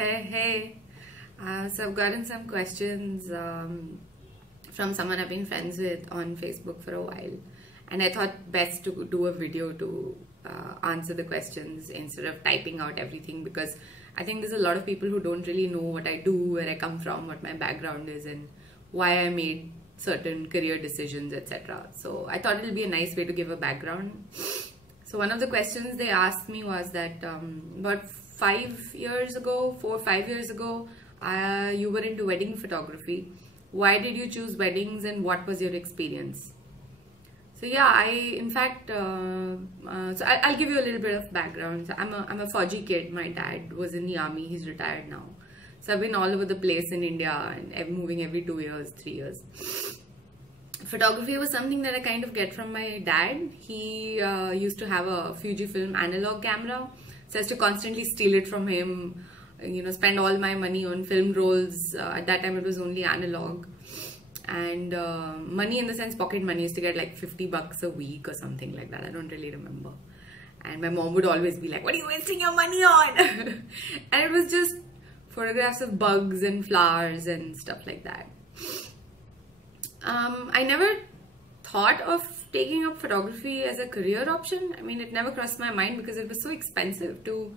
Okay, hey. So I've gotten some questions from someone I've been friends with on Facebook for a while, and I thought best to do a video to answer the questions instead of typing out everything, because I think there's a lot of people who don't really know what I do, where I come from, what my background is, and why I made certain career decisions, etc. So I thought it'll be a nice way to give a background. So one of the questions they asked me was that about 5 years ago, 4 or 5 years ago, you were into wedding photography. Why did you choose weddings, and what was your experience? So yeah, in fact, so I'll give you a little bit of background. So I'm a Fauji kid. My dad was in the army. He's retired now. So I've been all over the place in India and moving every 2 years, 3 years. Photography was something that I kind of get from my dad. He used to have a Fujifilm analog camera. So I used to constantly steal it from him, spend all my money on film rolls. At that time it was only analog. And money in the sense pocket money, used to get like $50 a week or something like that. I don't really remember. And my mom would always be like, "What are you wasting your money on?" And it was just photographs of bugs and flowers and stuff like that. I never thought of taking up photography as a career option. I mean, it never crossed my mind because it was so expensive to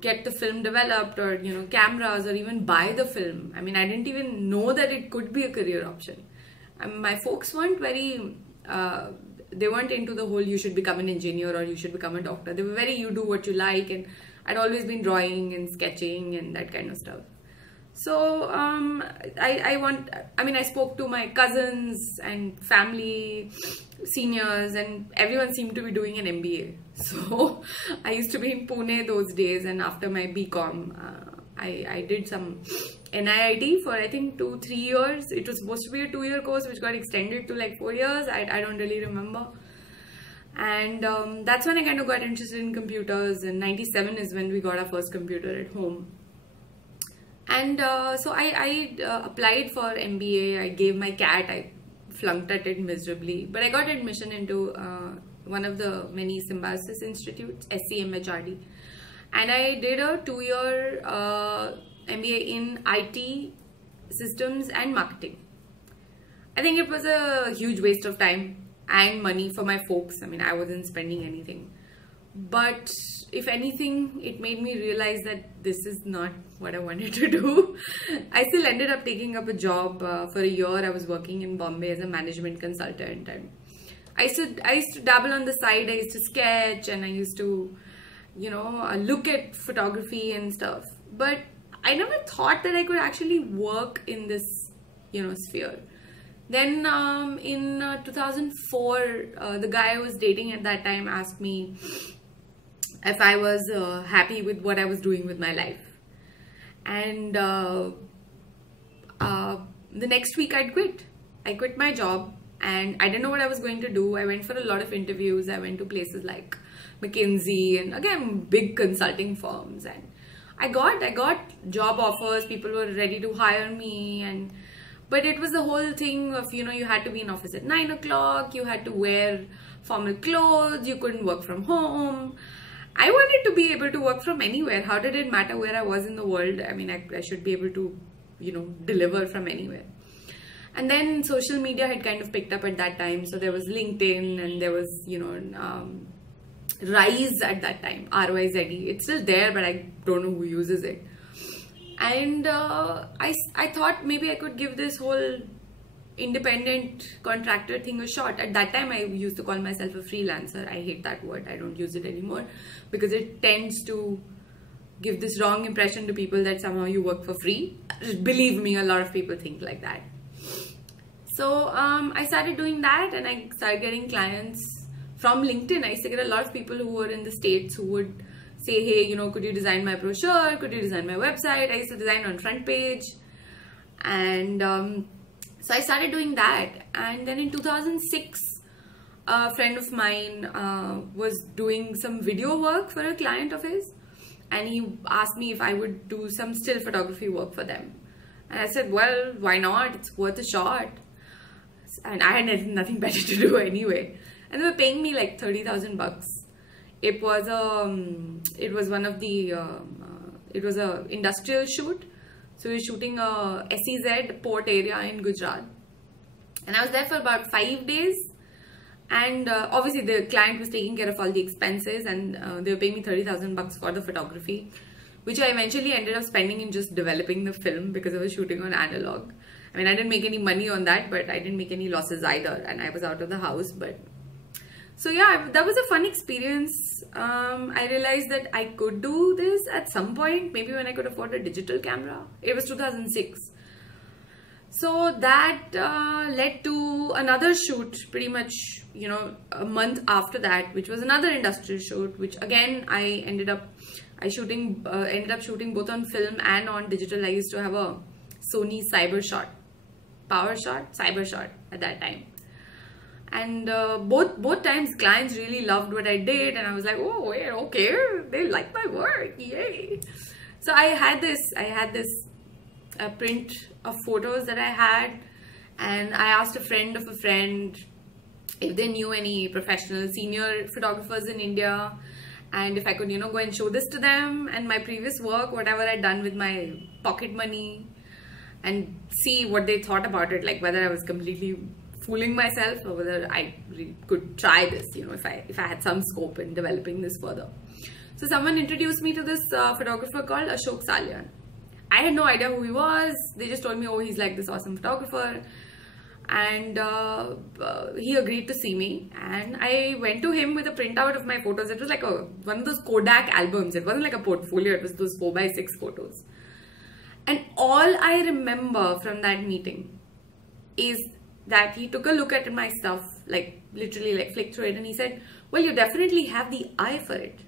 get the film developed, or cameras, or even buy the film. I mean, I didn't even know that it could be a career option. My folks weren't very they weren't into the whole you should become an engineer or you should become a doctor. They were very, you do what you like, and I'd always been drawing and sketching and that kind of stuff. So I spoke to my cousins and family, seniors, and everyone seemed to be doing an MBA. So I used to be in Pune those days, and after my BCom, I did some NIIT for I think 2-3 years. It was supposed to be a 2-year course which got extended to like 4 years. I don't really remember. And that's when I kind of got interested in computers. And 97 is when we got our first computer at home. And so I applied for MBA. I gave my CAT. I flunked at it miserably. But I got admission into one of the many Symbiosis Institutes, SCMHRD. And I did a 2-year MBA in IT, systems and marketing. I think it was a huge waste of time and money for my folks. I mean, I wasn't spending anything. But if anything, it made me realize that this is not what I wanted to do. I still ended up taking up a job for a year. I was working in Bombay as a management consultant, and I used to dabble on the side. I used to sketch, and I used to, look at photography and stuff. But I never thought that I could actually work in this, sphere. Then in 2004, the guy I was dating at that time asked me if I was happy with what I was doing with my life. And the next week I quit my job, and I didn't know what I was going to do. I went for a lot of interviews. I went to places like McKinsey and again big consulting firms, and I got job offers. People were ready to hire me, but it was the whole thing of you had to be in office at 9 o'clock. You had to wear formal clothes. You couldn't work from home. I wanted to be able to work from anywhere. How did it matter where I was in the world? I mean, I should be able to, deliver from anywhere. And then social media had kind of picked up at that time. So there was LinkedIn, and there was, Rise at that time, RYZE. It's still there, but I don't know who uses it. And I thought maybe I could give this whole independent contractor thing a shot. At that time, I used to call myself a freelancer. I hate that word. I don't use it anymore because it tends to give this wrong impression to people that somehow you work for free. Believe me, a lot of people think like that. So I started doing that, and I started getting clients from LinkedIn. I used to get a lot of people who were in the States who would say, "Hey, could you design my brochure? Could you design my website?" I used to design on front page. And so I started doing that. And then in 2006, a friend of mine was doing some video work for a client of his. And he asked me if I would do some still photography work for them. And I said, well, why not? It's worth a shot. And I had nothing better to do anyway. And they were paying me like $30,000. It was one of the It was a industrial shoot. So we were shooting a SEZ port area in Gujarat. And I was there for about 5 days. And obviously the client was taking care of all the expenses, and they were paying me 30,000 bucks for the photography, which I eventually ended up spending in just developing the film because I was shooting on analog. I mean, I didn't make any money on that, but I didn't make any losses either, and I was out of the house. But so yeah, that was a fun experience. I realized that I could do this at some point, maybe when I could afford a digital camera. It was 2006. So that led to another shoot pretty much, you know, a month after that, which was another industrial shoot, which again I ended up shooting both on film and on digital. I used to have a Sony Cybershot, PowerShot, Cybershot at that time. And both times clients really loved what I did, and I was like, oh yeah, okay, they like my work, yay. So I had this print of photos that I had, and I asked a friend of a friend if they knew any professional senior photographers in India, and if I could, you know, go and show this to them and my previous work, whatever I'd done with my pocket money, and see what they thought about it, like whether I was completely fooling myself or whether I really could try this, you know, if I had some scope in developing this further. So someone introduced me to this photographer called Ashok Salyan. I had no idea who he was. They just told me, oh, he's like this awesome photographer. And he agreed to see me. And I went to him with a printout of my photos. It was like one of those Kodak albums. It wasn't like a portfolio. It was those 4x6 photos. And all I remember from that meeting is that he took a look at my stuff, like literally like flicked through it, and he said, well, you definitely have the eye for it.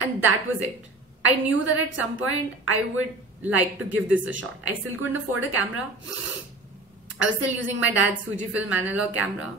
And that was it. I knew that at some point I would like to give this a shot. I still couldn't afford a camera. I was still using my dad's Fujifilm analog camera.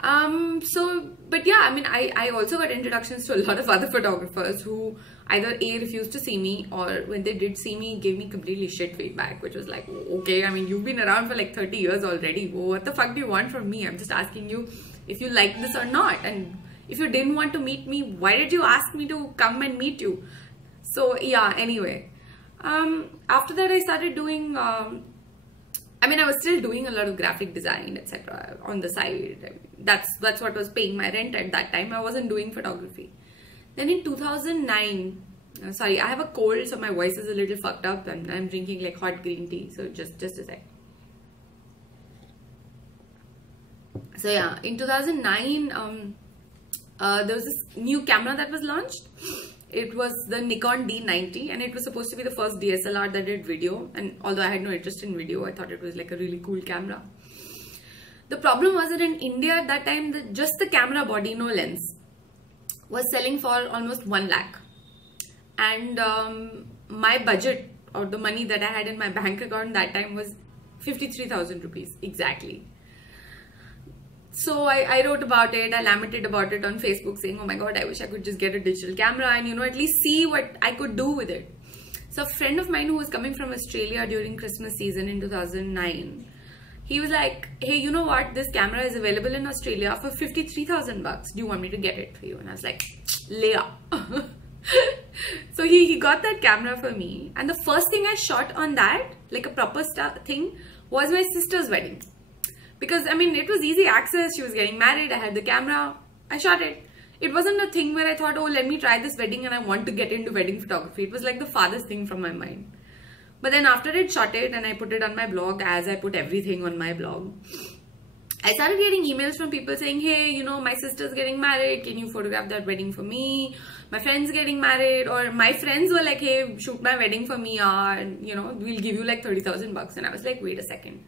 But yeah, I mean, I also got introductions to a lot of other photographers who either A, refused to see me, or when they did see me, gave me completely shit feedback, which was like, okay, I mean, you've been around for like 30 years already. What the fuck do you want from me? I'm just asking you if you like this or not. And if you didn't want to meet me, why did you ask me to come and meet you? So yeah, anyway. After that, I started doing, I mean, I was still doing a lot of graphic design, etc. on the side. I mean, that's what was paying my rent at that time. I wasn't doing photography. Then in 2009, sorry, I have a cold, so my voice is a little fucked up, and I'm drinking like hot green tea. So just a sec. So yeah, in 2009, there was this new camera that was launched. It was the Nikon D90, and it was supposed to be the first DSLR that did video. And although I had no interest in video, I thought it was like a really cool camera. The problem was that in India at that time, just the camera body, no lens, was selling for almost 1 lakh. And my budget, or the money that I had in my bank account that time, was 53,000 rupees exactly. So I wrote about it, I lamented about it on Facebook, saying, oh my god, I wish I could just get a digital camera and, you know, at least see what I could do with it. So a friend of mine who was coming from Australia during Christmas season in 2009, he was like, hey, you know what, this camera is available in Australia for 53,000 bucks. Do you want me to get it for you? And I was like, Leia. So he got that camera for me, and the first thing I shot on that, like a proper thing, was my sister's wedding. Because, I mean, it was easy access. She was getting married. I had the camera. I shot it. It wasn't a thing where I thought, oh, let me try this wedding and I want to get into wedding photography. It was like the farthest thing from my mind. But then after I shot it and I put it on my blog, as I put everything on my blog, I started getting emails from people saying, hey, you know, my sister's getting married. Can you photograph that wedding for me? My friend's getting married. Or my friends were like, hey, shoot my wedding for me. And, you know, we'll give you like 30,000 bucks. And I was like, wait a second.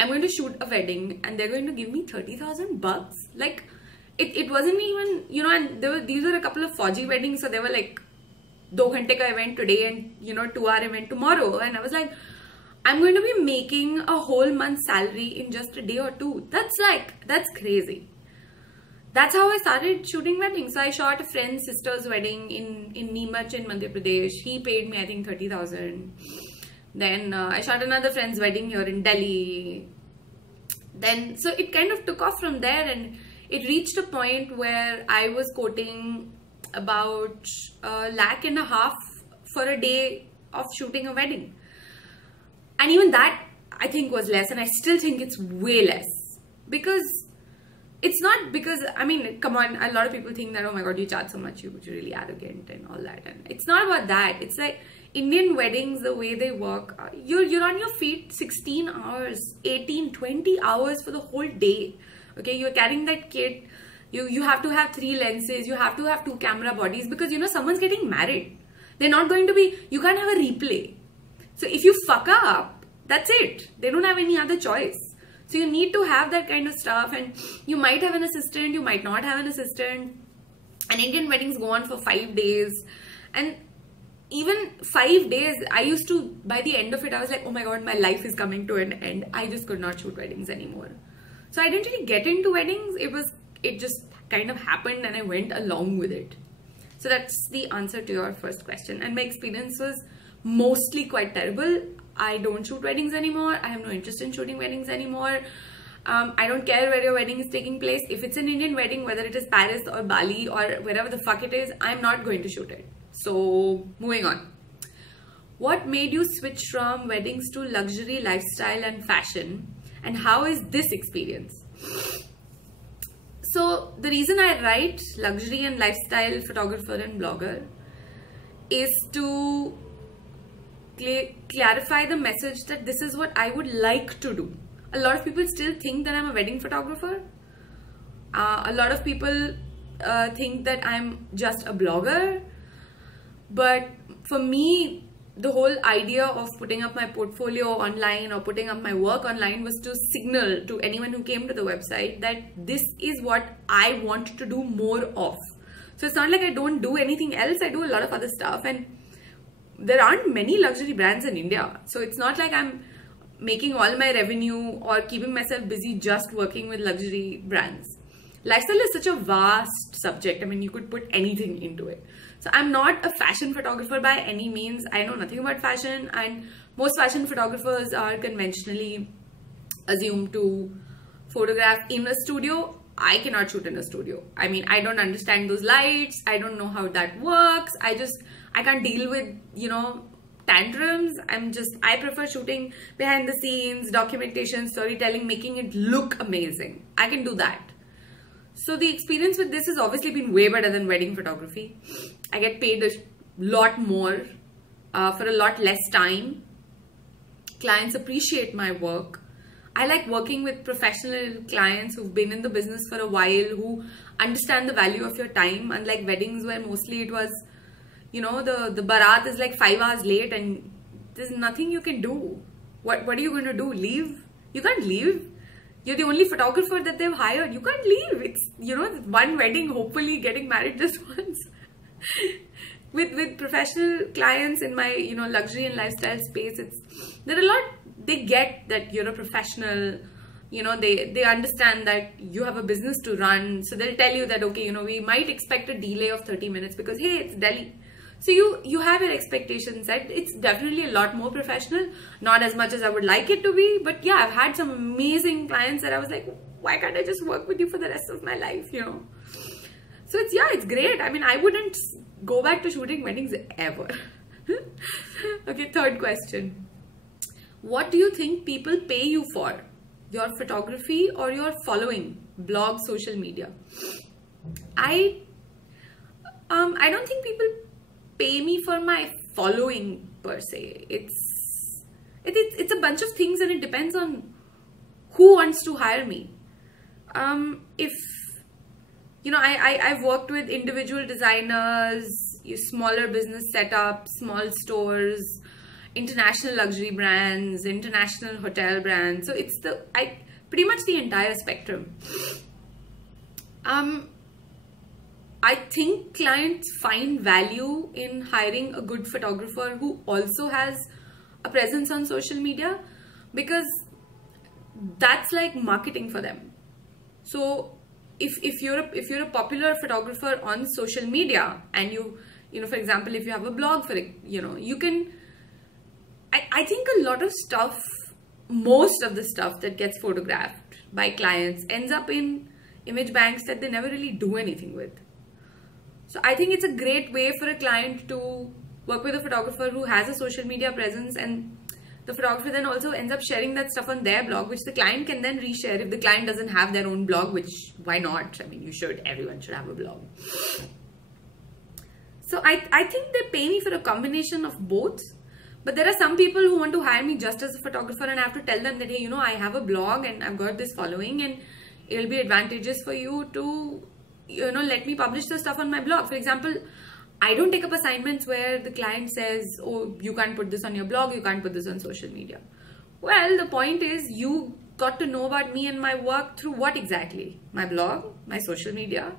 I'm going to shoot a wedding and they're going to give me 30,000 bucks. Like, it wasn't even, you know, and these were a couple of Fauji weddings. So they were like 2 ghante ka event today and, you know, 2-hour event tomorrow. And I was like, I'm going to be making a whole month's salary in just a day or two. That's crazy. That's how I started shooting weddings. So I shot a friend's sister's wedding in Neemuch in Madhya Pradesh. He paid me, I think, 30,000. Then I shot another friend's wedding here in Delhi. Then, so it kind of took off from there, and it reached a point where I was quoting about 1.5 lakh for a day of shooting a wedding. And even that I think was less, and I still think it's way less, because it's not because, I mean, come on, a lot of people think that, oh my god, you charge so much, you're really arrogant and all that. And it's not about that. It's like Indian weddings, the way they work, you're on your feet 16 hours, 18, 20 hours for the whole day. Okay, you're carrying that kit. You have to have 3 lenses. You have to have 2 camera bodies, because, you know, someone's getting married. They're not going to be, you can't have a replay. So if you fuck up, that's it. They don't have any other choice. So you need to have that kind of stuff, and you might have an assistant, you might not have an assistant. And Indian weddings go on for 5 days. And even 5 days, I used to, by the end of it, I was like, oh my god, my life is coming to an end. I just could not shoot weddings anymore. So I didn't really get into weddings. It just kind of happened, and I went along with it. So that's the answer to your first question. And my experience was mostly quite terrible. I don't shoot weddings anymore. I have no interest in shooting weddings anymore. I don't care where your wedding is taking place. If it's an Indian wedding, whether it is Paris or Bali or wherever the fuck it is, I'm not going to shoot it. So moving on. What made you switch from weddings to luxury, lifestyle and fashion? And how is this experience? So the reason I write luxury and lifestyle photographer and blogger is to clarify the message that this is what I would like to do. A lot of people still think that I'm a wedding photographer. A lot of people think that I'm just a blogger. But for me, the whole idea of putting up my portfolio online or putting up my work online was to signal to anyone who came to the website that this is what I want to do more of. So it's not like I don't do anything else. I do a lot of other stuff, and there aren't many luxury brands in India. So it's not like I'm making all my revenue or keeping myself busy just working with luxury brands. Lifestyle is such a vast subject. I mean, you could put anything into it. So I'm not a fashion photographer by any means. I know nothing about fashion, and most fashion photographers are conventionally assumed to photograph in a studio. I cannot shoot in a studio. I mean, I don't understand those lights. I don't know how that works. I can't deal with, you know, tantrums. I prefer shooting behind the scenes, documentation, storytelling, making it look amazing. I can do that. So the experience with this has obviously been way better than wedding photography. I get paid a lot more for a lot less time. Clients appreciate my work. I like working with professional clients who've been in the business for a while, who understand the value of your time, unlike weddings where mostly it was, you know, the barat is like 5 hours late and there's nothing you can do. What are you going to do? Leave? You can't leave. You're the only photographer that they've hired. You can't leave. It's, you know, one wedding, hopefully getting married just once. With professional clients in my, you know, luxury and lifestyle space, there are a lot, they get that you're a professional, you know, they understand that you have a business to run. So they'll tell you that, okay, you know, we might expect a delay of 30 minutes because, hey, it's Delhi. So you have your expectations set. It's definitely a lot more professional. Not as much as I would like it to be. But yeah, I've had some amazing clients that I was like, why can't I just work with you for the rest of my life, you know? So it's great. I mean, I wouldn't go back to shooting weddings ever. Okay, third question. What do you think people pay you for? Your photography or your following? Blog, social media? I don't think people pay me for my following per se. It's a bunch of things, and it depends on who wants to hire me. If you know, I've worked with individual designers, smaller business setups, small stores, international luxury brands, international hotel brands. So it's pretty much the entire spectrum. I think clients find value in hiring a good photographer who also has a presence on social media, because that's like marketing for them. So if you're a popular photographer on social media, and you know, for example, if you have a blog for it, you know, you can, I think a lot of stuff, most of the stuff that gets photographed by clients ends up in image banks that they never really do anything with. So I think it's a great way for a client to work with a photographer who has a social media presence, and the photographer then also ends up sharing that stuff on their blog, which the client can then reshare if the client doesn't have their own blog, which why not? I mean, everyone should have a blog. So I think they pay me for a combination of both. But there are some people who want to hire me just as a photographer, and I have to tell them that, hey, I have a blog and I've got this following, and it'll be advantageous for you to, let me publish the stuff on my blog. For example, I don't take up assignments where the client says, oh, you can't put this on your blog, you can't put this on social media. Well, the point is you got to know about me and my work through what exactly? My blog, my social media.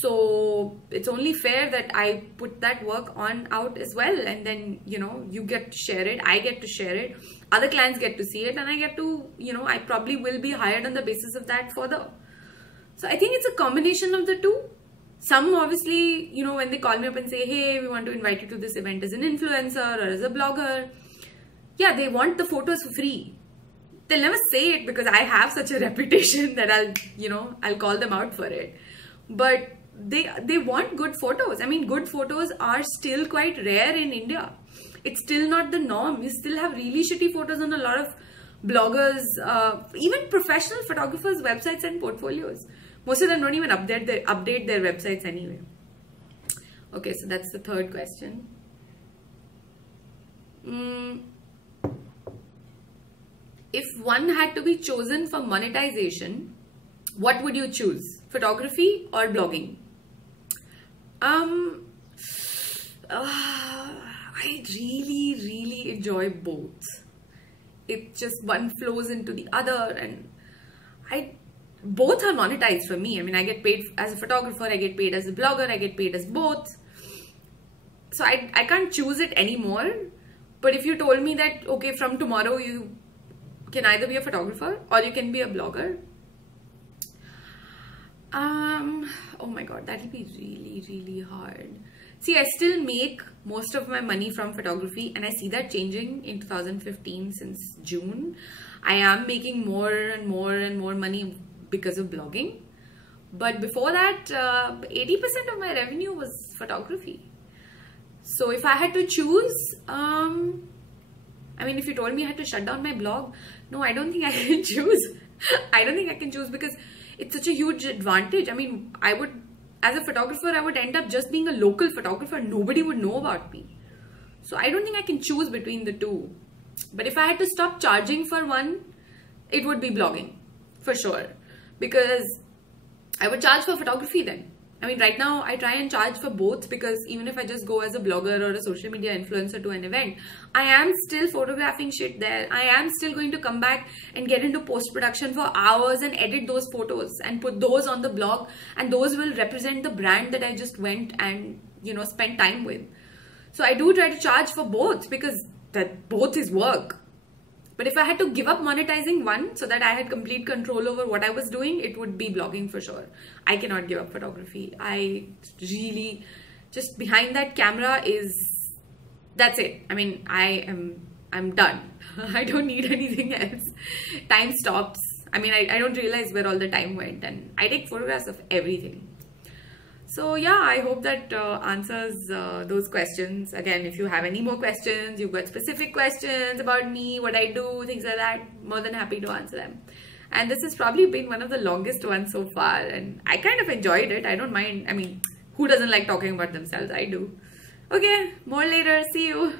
So it's only fair that I put that work out as well, and then you get to share it, I get to share it, other clients get to see it, and I get to I probably will be hired on the basis of that further. So I think it's a combination of the two. Some obviously when they call me up and say, hey, we want to invite you to this event as an influencer or as a blogger, yeah, they want the photos for free. They'll never say it because I have such a reputation that I'll call them out for it. But they want good photos. I mean, good photos are still quite rare in India. It's still not the norm. You still have really shitty photos on a lot of bloggers, even professional photographers' websites and portfolios. Most of them don't even update their websites anyway. Okay, so that's the third question. If one had to be chosen for monetization, what would you choose? Photography or blogging? I really enjoy both. It just one flows into the other, and both are monetized for me. I mean, I get paid as a photographer, I get paid as a blogger, I get paid as both. So I can't choose it anymore. But if you told me that, okay, from tomorrow you can either be a photographer or you can be a blogger, oh my god, that'll be really hard. See, I still make most of my money from photography, and I see that changing in 2015 since June. I am making more and more money because of blogging. But before that, 80% of my revenue was photography. So if I had to choose, I mean, if you told me I had to shut down my blog, no, I don't think I can choose. I don't think I can choose because it's such a huge advantage. I mean, as a photographer, I would end up just being a local photographer. Nobody would know about me. So I don't think I can choose between the two. But if I had to stop charging for one, it would be blogging, for sure. Because I would charge for photography then. I mean, right now I try and charge for both, because even if I just go as a blogger or a social media influencer to an event, I am still photographing shit there. I am still going to come back and get into post-production for hours and edit those photos and put those on the blog, and those will represent the brand that I just went and, spent time with. So I do try to charge for both, because that both is work. But if I had to give up monetizing one so that I had complete control over what I was doing, it would be blogging for sure. I cannot give up photography. I really, just behind that camera that's it. I mean, I'm done. I don't need anything else. Time stops. I mean, I don't realize where all the time went, and I take photographs of everything. So yeah, I hope that answers those questions. Again, if you have any more questions, you've got specific questions about me, what I do, things like that, more than happy to answer them. And this has probably been one of the longest ones so far, and I kind of enjoyed it. I don't mind. I mean, who doesn't like talking about themselves? I do. Okay, more later. See you.